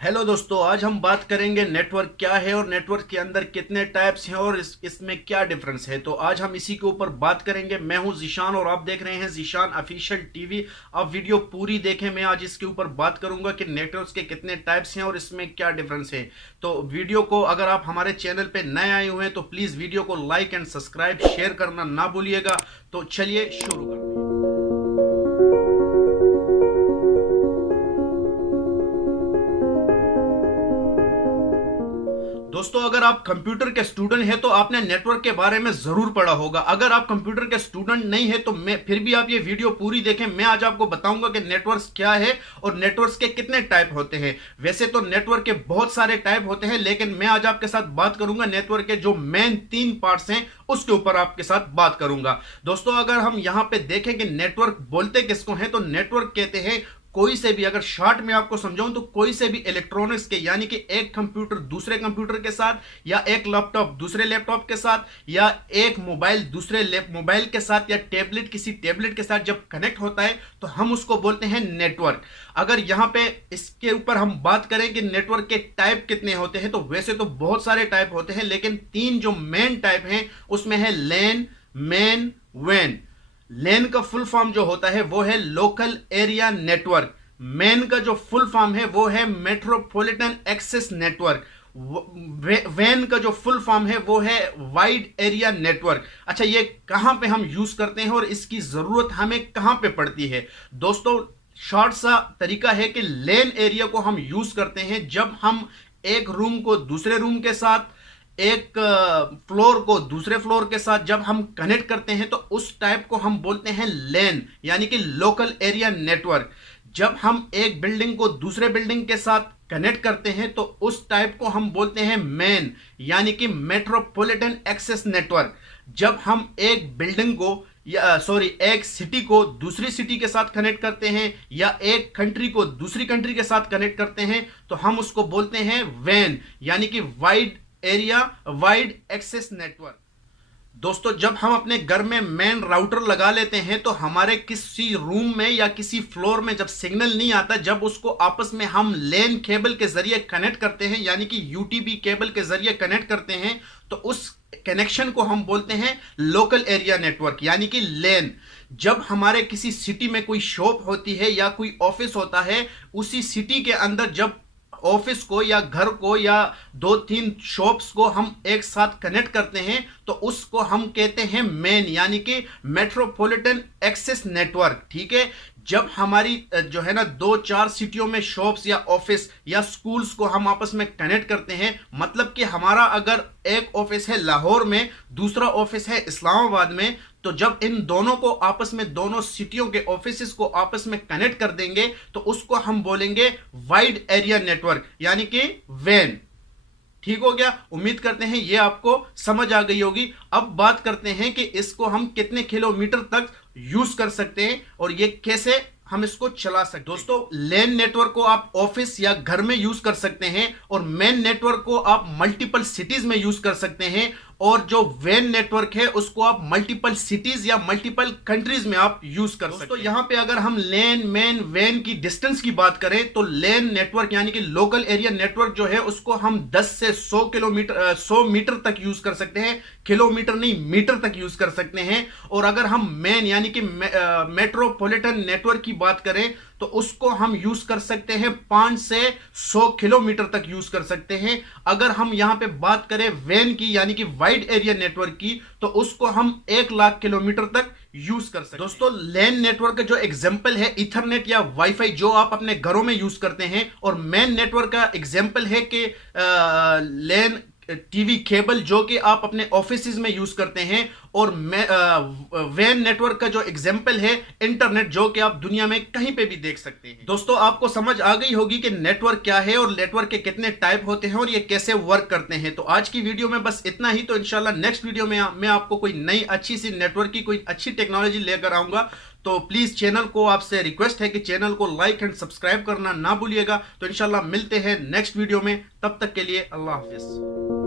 Hello दोस्तों, आज हम बात करेंगे नेटवर्क क्या है और नेटवर्क के अंदर कितने टाइप्स हैं और इसमें क्या डिफरेंस है। तो आज हम इसी के ऊपर बात करेंगे। मैं हूं जीशान और आप देख रहे हैं जीशान ऑफिशियल टीवी। आप वीडियो पूरी देखें। मैं आज इसके ऊपर बात करूंगा कि नेटवर्क्स के कितने टाइप्स हैं और इसमें क्या डिफरेंस है। तो वीडियो को अगर आप हमारे चैनल पर नए आए हुए हैं तो प्लीज़ वीडियो को लाइक एंड सब्सक्राइब शेयर करना ना भूलिएगा। तो चलिए शुरू करते हैं। दोस्तों, अगर आप कंप्यूटर के स्टूडेंट हैं तो आपने नेटवर्क के बारे में जरूर पढ़ा होगा। अगर आप कंप्यूटर के स्टूडेंट नहीं है तो फिर भी आप ये वीडियो पूरी देखें। मैं आज आपको बताऊंगा कि नेटवर्क्स क्या है और नेटवर्क्स के कितने टाइप होते हैं। वैसे तो नेटवर्क के बहुत सारे टाइप होते हैं, लेकिन मैं आज आपके साथ बात करूंगा नेटवर्क के जो मेन 3 पार्ट्स हैं उसके ऊपर आपके साथ बात करूंगा। दोस्तों, अगर हम यहां पे देखें कि नेटवर्क बोलते किसको हैं तो नेटवर्क कहते हैं कोई से भी, अगर शॉर्ट में आपको समझाऊं तो कोई से भी इलेक्ट्रॉनिक्स के, यानी कि एक कंप्यूटर दूसरे कंप्यूटर के साथ, या एक लैपटॉप दूसरे लैपटॉप के साथ, या एक मोबाइल दूसरे मोबाइल के साथ, या टैबलेट किसी टैबलेट के साथ जब कनेक्ट होता है तो हम उसको बोलते हैं नेटवर्क। अगर यहां पे इसके ऊपर हम बात करें कि नेटवर्क के टाइप कितने होते हैं तो वैसे तो बहुत सारे टाइप होते हैं, लेकिन 3 जो मेन टाइप हैं उसमें है लैन, मैन, वैन। लैन का फुल फॉर्म जो होता है वो है लोकल एरिया नेटवर्क। मैन का जो फुल फॉर्म है वो है मेट्रोपॉलिटन एक्सेस नेटवर्क। वैन का जो फुल फॉर्म है वो है वाइड एरिया नेटवर्क। अच्छा, ये कहां पे हम यूज करते हैं और इसकी जरूरत हमें कहां पे पड़ती है? दोस्तों, शॉर्ट सा तरीका है कि लैन एरिया को हम यूज करते हैं जब हम एक रूम को दूसरे रूम के साथ, एक फ्लोर को दूसरे फ्लोर के साथ जब हम कनेक्ट करते हैं तो उस टाइप को हम बोलते हैं लैन, यानी कि लोकल एरिया नेटवर्क। जब हम एक बिल्डिंग को दूसरे बिल्डिंग के साथ कनेक्ट करते हैं तो उस टाइप को हम बोलते हैं मैन, यानी कि मेट्रोपॉलिटन एक्सेस नेटवर्क। जब हम एक बिल्डिंग को एक सिटी को दूसरी सिटी के साथ कनेक्ट करते हैं या एक कंट्री को दूसरी कंट्री के साथ कनेक्ट करते हैं तो हम उसको बोलते हैं वैन, यानी कि wide area wide access network. दोस्तों, जब हम अपने घर में मेन राउटर लगा लेते हैं तो हमारे किसी रूम में या किसी फ्लोर में जब सिग्नल नहीं आता, जब उसको आपस में हम लैन केबल के जरिए कनेक्ट करते हैं, यानी कि यूटीबी केबल के जरिए कनेक्ट करते हैं, तो उस कनेक्शन को हम बोलते हैं लोकल एरिया नेटवर्क, यानी कि लैन। जब हमारे किसी सिटी में कोई शॉप होती है या कोई ऑफिस होता है, उसी सिटी के अंदर जब ऑफिस को या घर को या 2-3 शॉप्स को हम एक साथ कनेक्ट करते हैं तो उसको हम कहते हैं मेन, यानी कि मेट्रोपॉलिटन एक्सेस नेटवर्क। ठीक है, जब हमारी जो है ना 2-4 सिटियों में शॉप्स या ऑफिस या स्कूल्स को हम आपस में कनेक्ट करते हैं, मतलब कि हमारा अगर एक ऑफिस है लाहौर में, दूसरा ऑफिस है इस्लामाबाद में, तो जब इन दोनों को आपस में, दोनों सिटियों के ऑफिसेस को आपस में कनेक्ट कर देंगे तो उसको हम बोलेंगे वाइड एरिया नेटवर्क, यानी कि वैन। ठीक हो गया? उम्मीद करते हैं ये आपको समझ आ गई होगी। अब बात करते हैं कि इसको हम कितने किलोमीटर तक यूज कर सकते हैं और ये कैसे हम इसको चला सकते हैं। दोस्तों, लैन नेटवर्क को आप ऑफिस या घर में यूज कर सकते हैं और मैन नेटवर्क को आप मल्टीपल सिटीज में यूज कर सकते हैं, और जो वैन नेटवर्क है उसको आप मल्टीपल सिटीज या मल्टीपल कंट्रीज में आप यूज कर सकते हैं। तो यहां पे अगर हम लैन, मैन, वैन की डिस्टेंस की बात करें तो लैन नेटवर्क यानी कि लोकल एरिया नेटवर्क जो है उसको हम 10 से 100 मीटर तक यूज कर सकते हैं, किलोमीटर नहीं मीटर तक यूज कर सकते हैं। और अगर हम मैन यानी कि मेट्रोपॉलिटन नेटवर्क की बात करें तो उसको हम यूज कर सकते हैं 5 से 100 किलोमीटर तक यूज कर सकते हैं। अगर हम यहां पे बात करें वैन की यानी कि वाइड एरिया नेटवर्क की तो उसको हम 1 लाख किलोमीटर तक यूज कर सकते हैं। दोस्तों, लैन नेटवर्क का जो एग्जांपल है इथरनेट या वाईफाई जो आप अपने घरों में यूज करते हैं, और मैन नेटवर्क का एग्जांपल है कि लैन टीवी केबल जो कि आप अपने ऑफिसेज में यूज करते हैं, और वैन नेटवर्क का जो एग्जांपल है इंटरनेट जो कि आप दुनिया में कहीं पे भी देख सकते हैं। दोस्तों, आपको समझ आ गई होगी कि नेटवर्क क्या है और नेटवर्क के कितने टाइप होते हैं और ये कैसे वर्क करते हैं। तो आज की वीडियो में बस इतना ही। तो इंशाल्लाह नेक्स्ट वीडियो में मैं आपको कोई नई अच्छी सी नेटवर्क की कोई अच्छी टेक्नोलॉजी लेकर आऊंगा। तो प्लीज चैनल को आपसे रिक्वेस्ट है कि चैनल को लाइक एंड सब्सक्राइब करना ना भूलिएगा। तो इंशाल्लाह मिलते हैं नेक्स्ट वीडियो में, तब तक के लिए अल्लाह हाफिज।